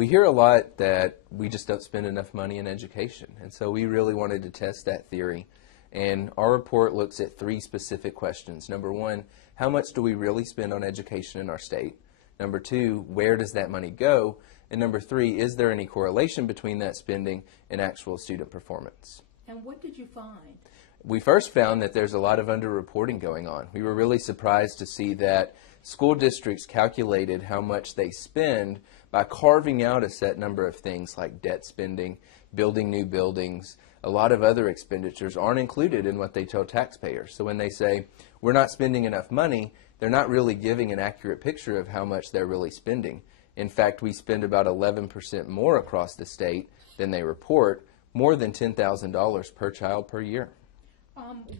We hear a lot that we just don't spend enough money in education, and so we really wanted to test that theory. And our report looks at 3 specific questions. Number 1, how much do we really spend on education in our state? Number 2, where does that money go? And number 3, is there any correlation between that spending and actual student performance? And what did you find? We first found that there's a lot of underreporting going on. We were really surprised to see that school districts calculated how much they spend by carving out a set number of things like debt spending, building new buildings. A lot of other expenditures aren't included in what they tell taxpayers. So when they say, we're not spending enough money, they're not really giving an accurate picture of how much they're really spending. In fact, we spend about 11% more across the state than they report, more than $10,000 per child per year.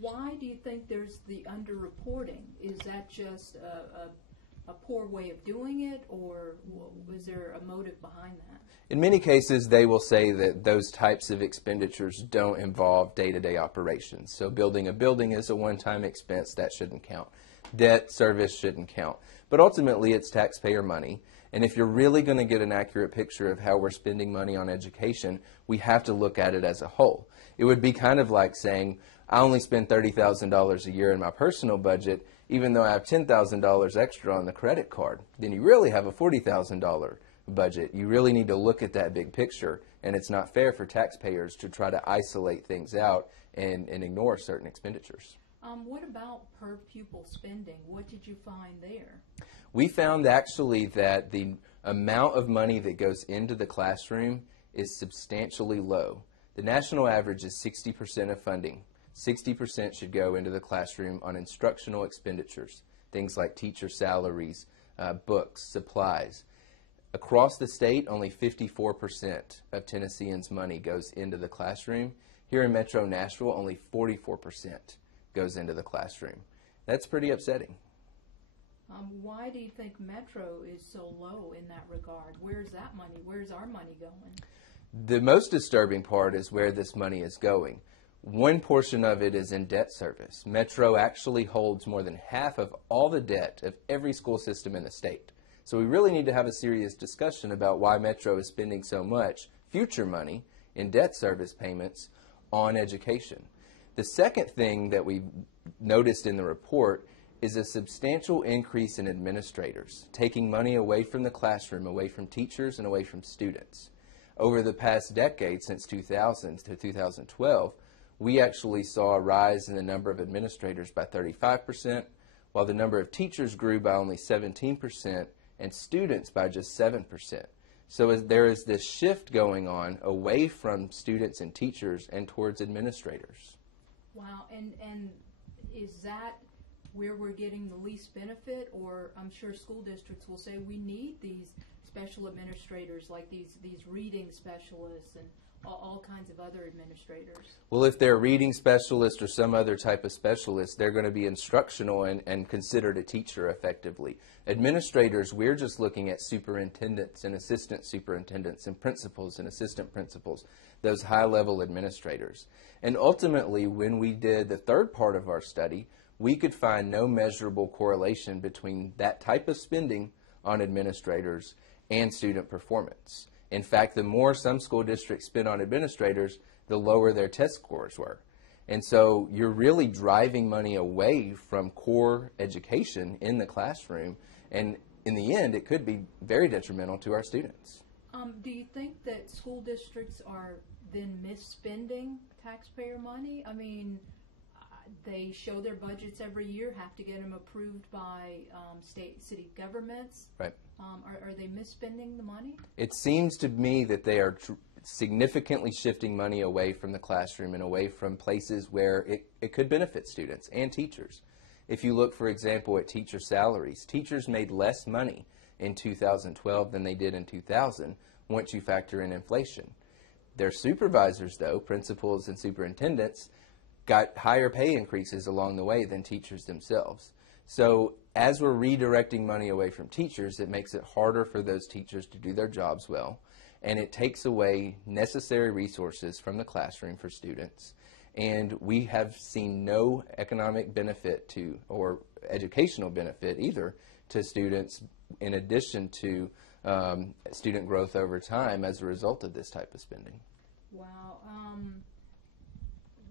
Why do you think there's the underreporting? Is that just a poor way of doing it, or was there a motive behind that? In many cases, they will say that those types of expenditures don't involve day-to-day operations. So building a building is a one-time expense, that shouldn't count. Debt service shouldn't count. But ultimately, it's taxpayer money. And if you're really going to get an accurate picture of how we're spending money on education, we have to look at it as a whole. It would be kind of like saying, I only spend $30,000 a year in my personal budget, even though I have $10,000 extra on the credit card. Then you really have a $40,000 budget. You really need to look at that big picture, and it's not fair for taxpayers to try to isolate things out and ignore certain expenditures. What about per pupil spending? What did you find there? We found actually that the amount of money that goes into the classroom is substantially low. The national average is 60% of funding. 60% should go into the classroom on instructional expenditures, things like teacher salaries, books, supplies. Across the state, only 54% of Tennesseans' money goes into the classroom. Here in Metro Nashville, only 44% goes into the classroom. That's pretty upsetting. Why do you think Metro is so low in that regard? Where's that money? Where's our money going? The most disturbing part is where this money is going. One portion of it is in debt service. Metro actually holds more than half of all the debt of every school system in the state. So we really need to have a serious discussion about why Metro is spending so much future money in debt service payments on education. The second thing that we noticed in the report is a substantial increase in administrators, taking money away from the classroom, away from teachers, and away from students. Over the past decade, since 2000 to 2012, we actually saw a rise in the number of administrators by 35%, while the number of teachers grew by only 17%, and students by just 7%. So there is this shift going on away from students and teachers and towards administrators. Wow, and is that where we're getting the least benefit? Or I'm sure school districts will say we need these special administrators, like these reading specialists and all kinds of other administrators. Well, if they're a reading specialist or some other type of specialist, they're going to be instructional and considered a teacher effectively. Administrators, we're just looking at superintendents and assistant superintendents and principals and assistant principals, those high-level administrators. And ultimately, when we did the third part of our study, we could find no measurable correlation between that type of spending on administrators and student performance. In fact, the more some school districts spend on administrators, the lower their test scores were. And so you're really driving money away from core education in the classroom, and in the end, it could be very detrimental to our students. Do you think that school districts are then misspending taxpayer money? I mean, they show their budgets every year, have to get them approved by city governments. Right. Are they misspending the money? It seems to me that they are significantly shifting money away from the classroom and away from places where it could benefit students and teachers. If you look, for example, at teacher salaries, teachers made less money in 2012 than they did in 2000 once you factor in inflation. Their supervisors, though, principals and superintendents, got higher pay increases along the way than teachers themselves. So as we're redirecting money away from teachers, it makes it harder for those teachers to do their jobs well, and it takes away necessary resources from the classroom for students. And we have seen no economic benefit to, or educational benefit either, to students, in addition to student growth over time as a result of this type of spending. Wow.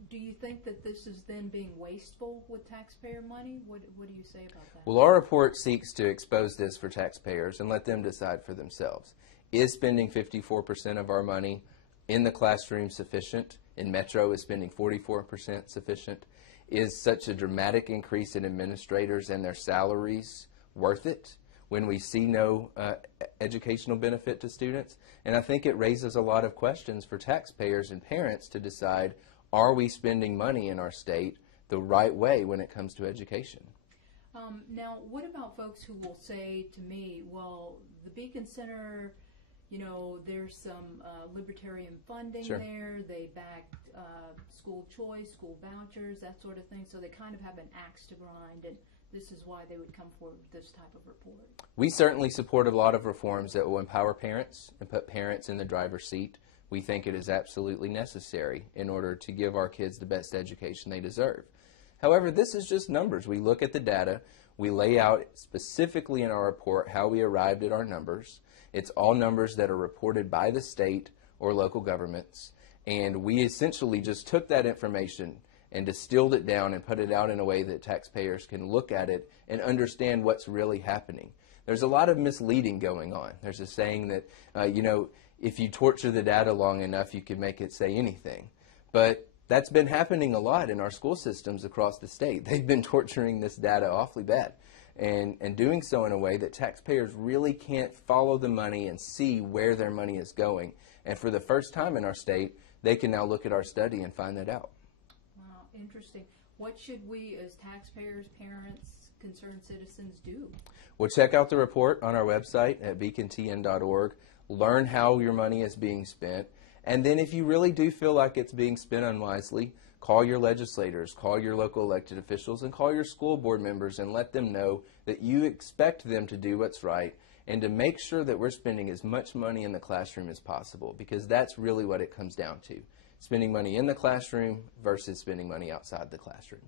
Do you think that this is then being wasteful with taxpayer money? What do you say about that? Well, our report seeks to expose this for taxpayers and let them decide for themselves. Is spending 54% of our money in the classroom sufficient? In Metro, is spending 44% sufficient? Is such a dramatic increase in administrators and their salaries worth it when we see no educational benefit to students? And I think it raises a lot of questions for taxpayers and parents to decide, are we spending money in our state the right way when it comes to education? Now, what about folks who will say to me, well, the Beacon Center, you know, there's some libertarian funding Sure. there. They back school choice, school vouchers, that sort of thing. So they kind of have an axe to grind, and this is why they would come forward with this type of report. We certainly support a lot of reforms that will empower parents and put parents in the driver's seat. We think it is absolutely necessary in order to give our kids the best education they deserve. However, this is just numbers. We look at the data. We lay out specifically in our report how we arrived at our numbers. It's all numbers that are reported by the state or local governments. And we essentially just took that information and distilled it down and put it out in a way that taxpayers can look at it and understand what's really happening. There's a lot of misleading going on. There's a saying that, if you torture the data long enough, you can make it say anything. But that's been happening a lot in our school systems across the state. They've been torturing this data awfully bad and doing so in a way that taxpayers really can't follow the money and see where their money is going. And for the first time in our state, they can now look at our study and find that out. Wow, interesting. What should we as taxpayers, parents, concerned citizens do? Well, check out the report on our website at beacontn.org. Learn how your money is being spent. And then if you really do feel like it's being spent unwisely, call your legislators, call your local elected officials, and call your school board members and let them know that you expect them to do what's right and to make sure that we're spending as much money in the classroom as possible, because that's really what it comes down to. Spending money in the classroom versus spending money outside the classroom.